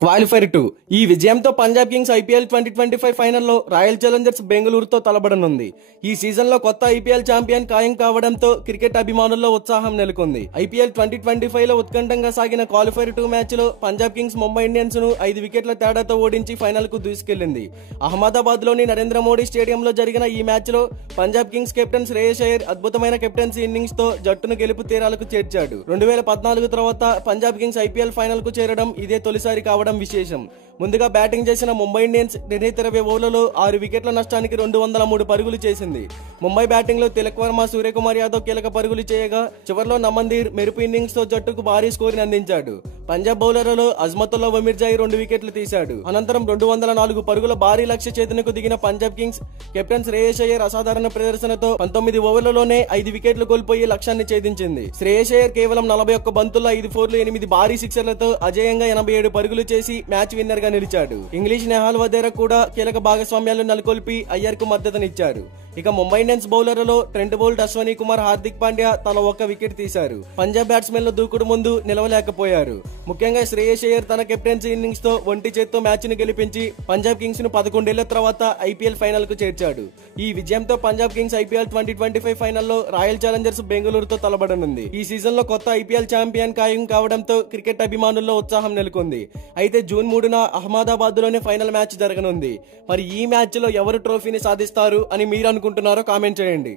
Qualifier 2 ఈ విజయంతో Punjab Kings IPL 2025 ఫైనల్లో రాయల్ ఛాలెంజర్స్ బెంగళూరుతో తలపడనుంది. ఈ సీజన్లో కొత్త ఐపీఎల్ ఛాంపియన్ ఖాయం కావడంతో క్రికెట్ అభిమానుల్లో ఉత్సాహం నెలకొంది. ఐపీఎల్ 2025 లో ఉత్కంఠంగా సాగిన క్వాలిఫైర్ 2 మ్యాచ్లో పంజాబ్ కింగ్స్ ముంబై ఇండియన్స్ ను 5 వికెట్ల తేడాతో ఓడించి ఫైనల్ కు దూసుకెళ్లింది. అహ్మదాబాద్ లోని నరేంద్ర మోడీ స్టేడియంలో జరిగిన ఈ మ్యాచ్లో పంజాబ్ కింగ్స్ కెప్టెన్ శ్రేయస్ అయ్యర్ అద్భుతమైన కెప్టెన్సీ ఇన్నింగ్స్ తో జట్టును గెలుపు తీరాలకు చేర్చాడు. 2014 తర్వాత పంజాబ్ కింగ్స్ ఐపీఎల్ ఫైనల్ కు చేరడం ఇదే తొలిసారి కావడం విశేషం. ముందుగా బ్యాటింగ్ చేసిన ముంబై ఇండియన్స్ నిర్ణీత 20 ఓవర్లలో 6 వికెట్ల నష్టానికి 203 పరుగులు చేసింది. ముంబై బ్యాటింగ్ లో తిలక్ వర్మ, సూర్యకుమార్ యాదవ్ కీలక పరుగులు చేయగా చివర్లో నమందీర్ మెరుపు ఇన్నింగ్స్ తో జట్టుకు భారీ స్కోర్ అందించాడు. పంజాబ్ బౌలర్లలో అజ్మతుల్లా వమీర్జాయి 2 వికెట్లు తీశాడు. అనంతరం 204 పరుగుల భారీ లక్ష్య ఛేదనకు దిగిన పంజాబ్ కింగ్స్ కెప్టెన్ శ్రేయస్ అయ్యర్ అసాధారణ ప్రదర్శనతో 19 ఓవర్లలోనే 5 వికెట్లు కోల్పోయి లక్ష్యాన్ని ఛేదించింది. శ్రేయస్ అయ్యర్ కేవలం 41 బంతుల్లో 5 ఫోర్లు 8 భారీ సిక్సర్లతో అజేయంగా 87 పరుగులు చేసి మ్యాచ్ విన్నర్ గా నిలిచాడు. ఇంగ్లీష్ నెహాల్ వదేరా కూడా కీలక భాగస్వామ్యాలు నెలకొల్పి అయ్యర్ కు మద్దతునిచ్చారు. ఇక ముంబై ఇండియన్స్ బౌలర్లలో ట్రెంట్ బౌల్ట్, అశ్వనీ కుమార్, హార్దిక్ పాండ్యా తల 1 వికెట్ తీశారు. పంజాబ్ బ్యాట్స్మెన్లు దూకుడు ముందు నిలవలేకపోయారు. ముఖ్యంగా శ్రేయస్ అయ్యర్ తన కెప్టెన్సీ ఇన్నింగ్స్ తో ఒంటి చేత్తో మ్యాచ్ ను గెలిపించి పంజాబ్ కింగ్స్ ను 11 ఏళ్ల తర్వాత ఐపీఎల్ ఫైనల్ కు చేర్చాడు. ఈ విజయంతో పంజాబ్ కింగ్స్ ఐపీఎల్ 2025 ఫైనల్లో రాయల్ ఛాలెంజర్స్ బెంగళూరుతో తలపడనుంది. ఈ సీజన్ లో కొత్త ఐపీఎల్ ఛాంపియన్ ఖాయం కావడంతో క్రికెట్ అభిమానుల్లో ఉత్సాహం నెలకొంది. అయితే జూన్ 3న అహ్మదాబాద్ లోనే ఫైనల్ మ్యాచ్ జరగనుంది. మరి ఈ మ్యాచ్ లో ఎవరు ట్రోఫీని సాధిస్తారు అని మీరు అనుకుంటున్నారో కామెంట్ చేయండి.